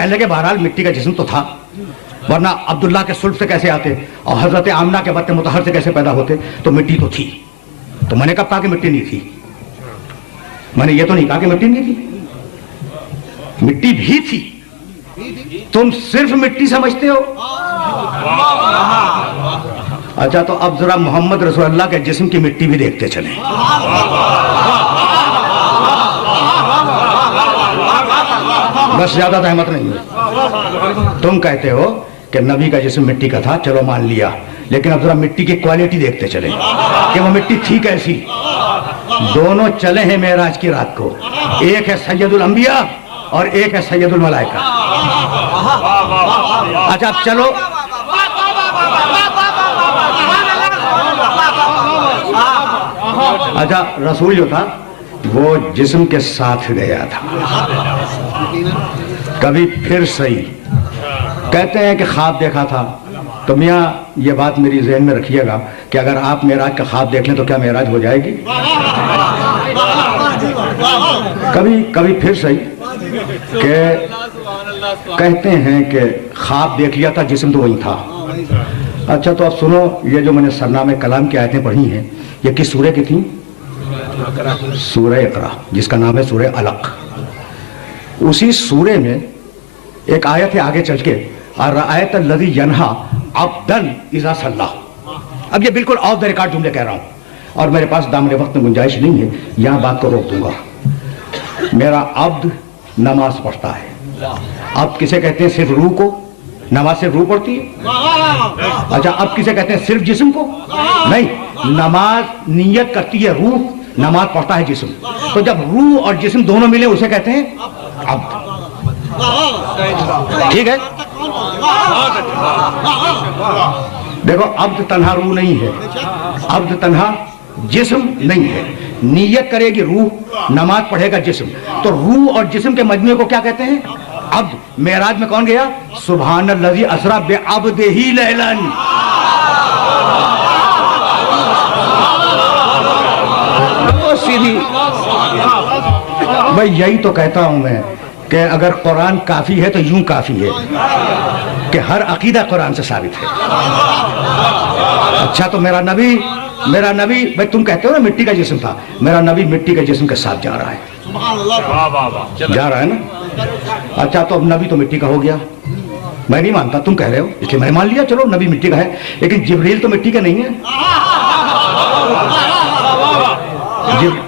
कहने लगे बहरहाल मिट्टी का जिस्म तो था, वरना अब्दुल्ला के सुल्फ से कैसे आते और हजरत आमना के बत्ते मुतहर से कैसे पैदा होते, तो मिट्टी तो थी। तो मैंने कब कहा कि मिट्टी नहीं थी? मैंने ये तो नहीं कहा कि मिट्टी नहीं थी, मिट्टी भी थी, तुम सिर्फ मिट्टी समझते हो। अच्छा, तो अब जरा मोहम्मद रसूलुल्लाह के जिस्म की मिट्टी भी देखते चलें। बस ज्यादा सहमत नहीं है। तुम कहते हो कि नबी का जिस्म मिट्टी का था, चलो मान लिया, लेकिन अब जरा मिट्टी की क्वालिटी देखते चले कि वो मिट्टी थी कैसी। दोनों चले हैं मेराज की रात को, एक है सैयदुल अंबिया और एक है सैयदुल मलाइका। अच्छा, अब चलो, अच्छा, रसूल जो था वो जिस्म के साथ गया था। कभी फिर सही कहते हैं कि ख्वाब देखा था, तो मियाँ ये बात मेरी ज़हन में रखिएगा कि अगर आप मेराज का ख्वाब देख लें तो क्या मेराज हो जाएगी? कभी कभी फिर सही कि कहते हैं कि ख्वाब देख लिया था, जिस्म तो वही था। अच्छा, तो अब सुनो, ये जो मैंने सरनामे कलाम की आयतें पढ़ी हैं, ये किस सूरह की थी? सूरह इक़रा, जिसका नाम है सूरह अलक। उसी सूरह में एक आयत है आगे चल के, अर्रअयत अल्लज़ी यन्हा अब्दन इज़ा सल्ला। अब ये बिल्कुल ऑफ द रिकॉर्ड जुमले कह रहा हूँ और मेरे पास दामने वक्त में गुंजाइश नहीं है, यहाँ बात को रोक दूंगा। मेरा अब्द नमाज पढ़ता है। अब किसे कहते हैं सिर्फ रूह को? नमाज सिर्फ रूह पढ़ती है। अच्छा, अब किसे कहते हैं सिर्फ जिस्म को? नहीं, नमाज नियत करती है रूह, नमाज पढ़ता है जिस्म। तो जब रूह और जिस्म दोनों मिले उसे कहते हैं अब्द। ठीक है, देखो, अब्द तन्हा रूह नहीं है, अब्द तन्हा जिस्म नहीं है। नियत करेगी रूह, नमाज पढ़ेगा जिस्म, तो रूह और जिस्म के मजमूए को क्या कहते हैं? अब्द। मेराज में कौन गया? सुब्हानल्लज़ी असरा बिअब्दिही लैलन। सीधी भाई, यही तो कहता हूं मैं कि अगर कुरान काफी है तो यूं काफी है कि हर अकीदा कुरान से साबित है। अच्छा, तो मेरा नबी भाई, तुम कहते हो ना मिट्टी का जिस्म था, मेरा नबी मिट्टी के जिस्म के साथ जा रहा है, जा रहा है ना। अच्छा, तो अब नबी तो मिट्टी का हो गया, मैं नहीं मानता, तुम कह रहे हो इसलिए मैं मान लिया, चलो नबी मिट्टी का है, लेकिन जिब्रील तो मिट्टी का नहीं है।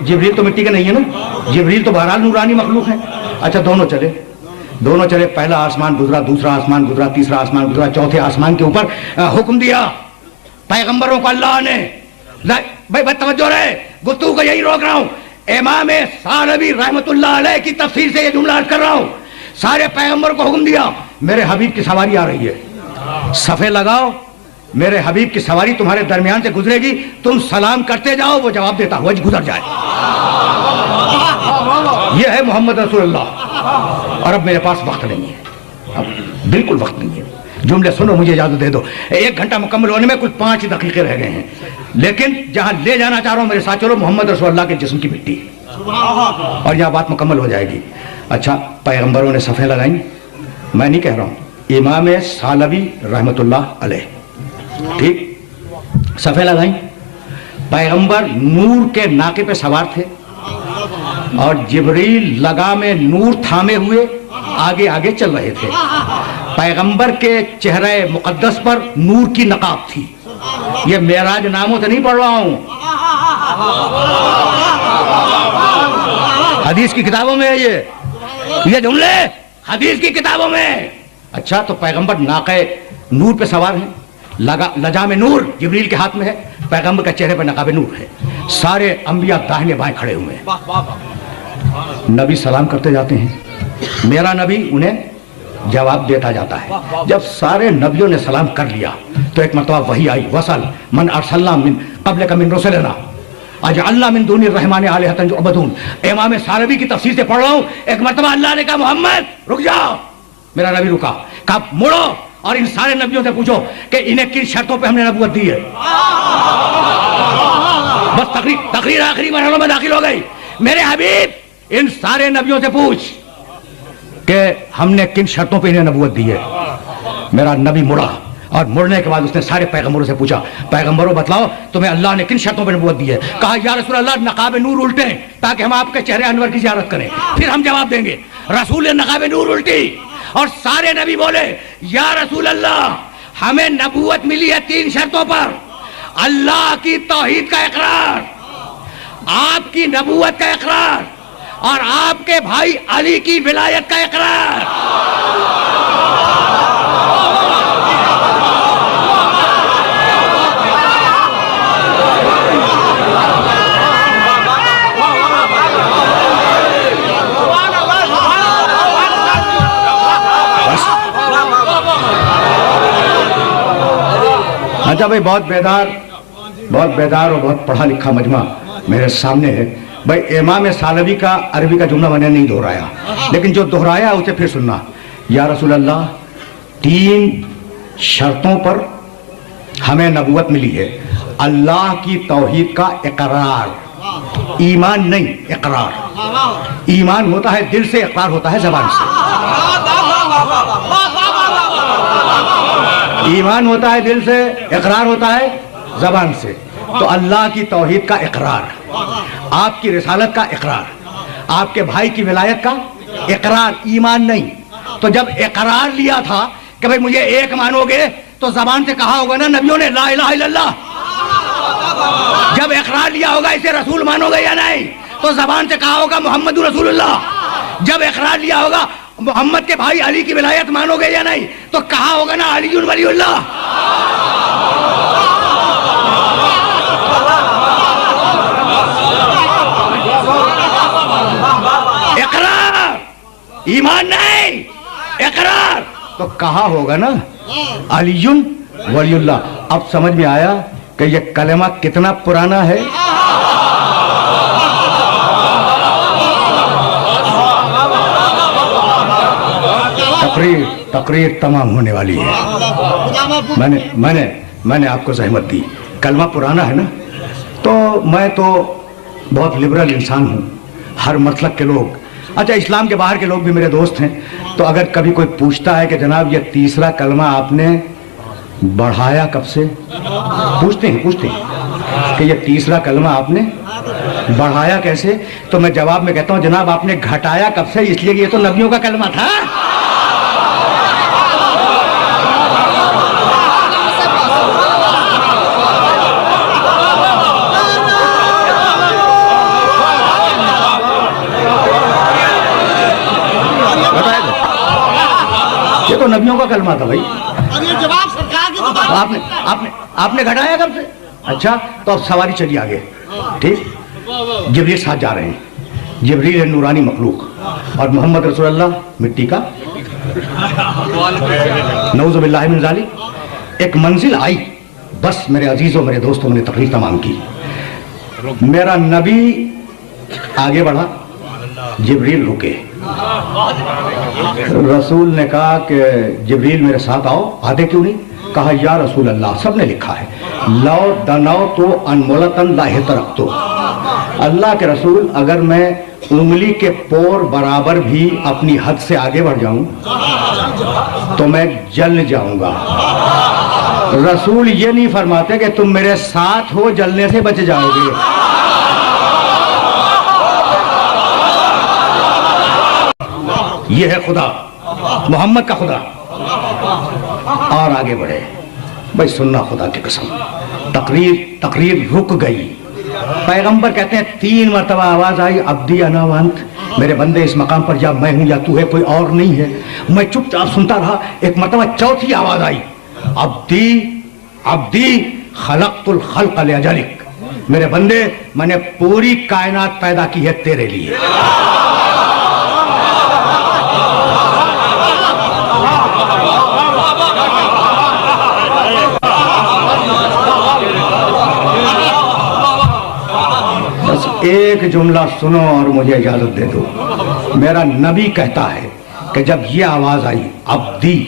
जिब्रील तो मिट्टी का नहीं है ना, जिब्रील तो बहरहाल नूरानी मखलूक है। अच्छा, दोनों चले, पहला आसमान गुजरा, दूसरा आसमान गुजरा, तीसरा आसमान गुजरा, चौथे आसमान के ऊपर हुक्म दिया पैगंबरों को अल्लाह ने। भाई तवज्जो रहे, गुफ्तगू को यही रोक रहा हूं। इमाम सालबी रहमतुल्लाह अलैह की तफसीर से ये जुमला अर्ज कर रहा हूं। सारे पैगंबर को हुक्म दिया, मेरे हबीब की सवारी आ रही है, सफे लगाओ, मेरे हबीब की सवारी तुम्हारे दरमियान से गुजरेगी, तुम सलाम करते जाओ, वो जवाब देता हुआ गुजर जाए। यह है मोहम्मद रसूलुल्लाह। और अब मेरे पास वक्त नहीं है, अब बिल्कुल वक्त नहीं है। जुमले सुनो, मुझे इजाजत दे दो, 1 घंटा मुकम्मल होने में कुल 5 दकीके रह गए हैं, लेकिन जहां ले जाना चाह रहा हूं, मेरे साथ चलो, मोहम्मद रसूलुल्लाह के जिस्म की मिट्टी, और यहां बात मुकम्मल हो जाएगी। अच्छा, पैगंबरों ने सफ़े लगाई, मैं नहीं कह रहा हूं, इमाम सालबी रहमतुल्लाह अलैह, ठीक, सफ़े लगाई। पैगंबर नूर के नाके पे सवार थे और जिब्रील लगा में नूर थामे हुए आगे आगे चल रहे थे। पैगंबर के चेहरे मुकद्दस पर नूर की नकाब थी। ये मेराज नामों से नहीं पढ़ रहा हूं, हदीस की किताबों में है ये जुमले हदीस की किताबों में। अच्छा, तो पैगंबर नाक़े नूर पे सवार हैं, लजा में नूर जिब्रील के हाथ में है, पैगंबर के चेहरे पर नकाबे नूर है, सारे अंबिया दाहिने बाएं खड़े हुए हैं। नबी सलाम करते जाते हैं, मेरा नबी उन्हें जवाब देता जाता है। जब सारे नबियों ने सलाम कर लिया तो एक मरतबा वही आई, वसल मन अरसलना मिन क़ब्लिका मिन रुसुलिना अजअलना मिन दूनि रहमानि आलिहतन युअबदून। इमाम सालबी की तफसीर से पढ़ रहा हूं। एक मरतबा अल्लाह ने कहा, मोहम्मद रुक जाओ। मेरा नबी रुका, कहा मुड़ो और इन सारे नबियों से पूछो कि इन्हें किन शर्तों पे हमने नबूवत दी है। बस तकरीर आखिरी मरहलों में दाखिल हो गई। मेरे हबीब, इन सारे नबियों से पूछ کہ ہم نے کن شرطوں پہ انہیں نبوت دی ہے. میرا نبی مڑا اور مڑنے کے بعد اس نے سارے پیغمبروں سے پوچھا پیغمبروں بتلاؤ تمہیں اللہ نے کن شرطوں پہ نبوت دی ہے. کہا یا رسول اللہ نقاب نور الٹیں تاکہ ہم آپ کے چہرے انور کی زیارت کریں پھر ہم جواب دیں گے. رسول نے نقاب نور الٹی اور سارے نبی بولے یا رسول اللہ ہمیں نبوت ملی ہے 3 شرطوں پر. اللہ کی توحید کا اقرار, آپ کی نبوت کا اقرار اور آپ کے بھائی علی کی ولایت کا اقرار. اچھا بھائی بہت بیدار اور بہت پڑھا لکھا مجمع میرے سامنے ہے. بھائی امام ثعلبی کا عربی کا جملہ میں نے نہیں دہرایا لیکن جو دہرایا اسے پھر سننا. یا رسول اللہ 3 شرطوں پر ہمیں نبوت ملی ہے. اللہ کی توحید کا اقرار, ایمان نہیں اقرار. ایمان ہوتا ہے دل سے, اقرار ہوتا ہے زبان سے. ایمان ہوتا ہے دل سے, اقرار ہوتا ہے زبان سے. تو اللہ کی توحید کا اقرار, آپ کی رسالت کا اقرار, آپ کے بھائی کی ولایت کا اقرار, ایمان نہیں. تو جب اقرار لیا تھا کہ بھئی مجھے ایک مانو گے تو زبان سے کہا ہوگا نا نبیوں نے لا الہ الا اللہ. جب اقرار لیا ہوگا اسے رسول مانو گے یا نہیں تو زبان سے کہا ہوگا محمد رسول اللہ. جب اقرار لیا ہوگا محمد کے بھائی علی کی ولایت مانو گے یا نہیں تو کہا ہوگا نا علی ولی اللہ. اقرار, ایمان نہیں اقرار. تو کہا ہوگا نا علی ولی اللہ. اب سمجھ میں آیا کہ یہ کلمہ کتنا پرانا ہے. تقریر تمام ہونے والی ہے. میں نے آپ کو زحمت دی. کلمہ پرانا ہے نا تو میں تو بہت لبرل انسان ہوں, ہر مسلک کے لوگ. اچھا اسلام کے باہر کے لوگ بھی میرے دوست ہیں. تو اگر کبھی کوئی پوچھتا ہے کہ جناب یہ 3 کلمہ آپ نے بڑھایا کب سے, پوچھتے ہیں کہ یہ 3 کلمہ آپ نے بڑھایا کیسے, تو میں جواب میں کہتا ہوں جناب آپ نے گھٹایا کب سے, اس لیے کہ یہ تو نبیوں کا کلمہ تھا. یہ تو نبیوں کا کلمہ تھا بھائی. آپ نے گھٹایا کب سے. اچھا تو اب سواری چلی آگے. ٹھیک, جبریل ساتھ جا رہے ہیں. جبریل ہے نورانی مخلوق اور محمد رسول اللہ مٹی کا, نعوذ باللہ من ذالک. ایک منزل آئی, بس میرے عزیزوں میرے دوستوں نے تقریر تمام کی. میرا نبی آگے بڑھا, جبریل رکے. رسول نے کہا کہ جبریل میرے ساتھ آؤ. آتے کیوں نہیں؟ کہا یا رسول اللہ سب نے لکھا ہے لو دنو تو انمولتن لاہ ترکتو. اللہ کے رسول اگر میں انگلی کے پور برابر بھی اپنی حد سے آگے بڑھ جاؤں تو میں جل جاؤں گا. رسول یہ نہیں فرماتے کہ تم میرے ساتھ ہو جلنے سے بچ جاؤ گے. یہ ہے خدا, محمد کا خدا. اور آگے بڑھے بھائی, سننا خدا کی قسم. تقریر رک گئی. پیغمبر کہتے ہیں 3 مرتبہ آواز آئی عبدی انا وانت, میرے بندے اس مقام پر یا میں ہوں یا تو ہے, کوئی اور نہیں ہے. میں چپ چاپ سنتا رہا. ایک مرتبہ 4تھی آواز آئی عبدی خلقت الخلق لاجلک, میرے بندے میں نے پوری کائنات پیدا کی ہے تیرے لیے. ایک جملہ سنو اور مجھے اجازت دے دو. میرا نبی کہتا ہے کہ جب یہ آواز آئی عبدی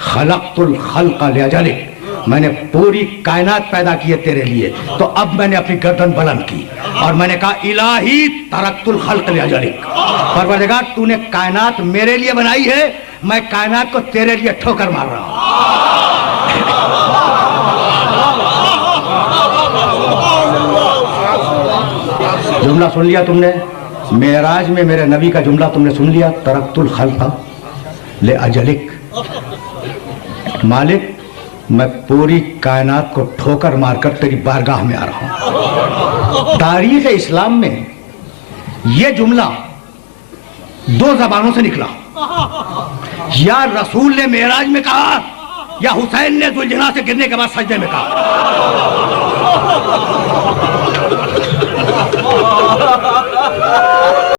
خلقت الخلق لاجلک, میں نے پوری کائنات پیدا کی ہے تیرے لیے، تو اب میں نے اپنی گردن بلند کی اور میں نے کہا الہی ترکت الخلق لاجلک، پروردگار تو نے کائنات میرے لیے بنائی ہے، میں کائنات کو تیرے لیے ٹھوکر مار رہا ہوں۔ جملہ سن لیا تم نے؟ معراج میں میرے نبی کا جملہ تم نے سن لیا، ترکت الخلق لاجلک، مالک میں پوری کائنات کو ٹھوکر مار کر تیری بارگاہ میں آ رہا ہوں۔ تاریخ اسلام میں یہ جملہ دو زبانوں سے نکلا، یا رسول نے معراج میں کہا یا حسین نے ذوالجناح سے گرنے کے بعد سجدے میں کہا۔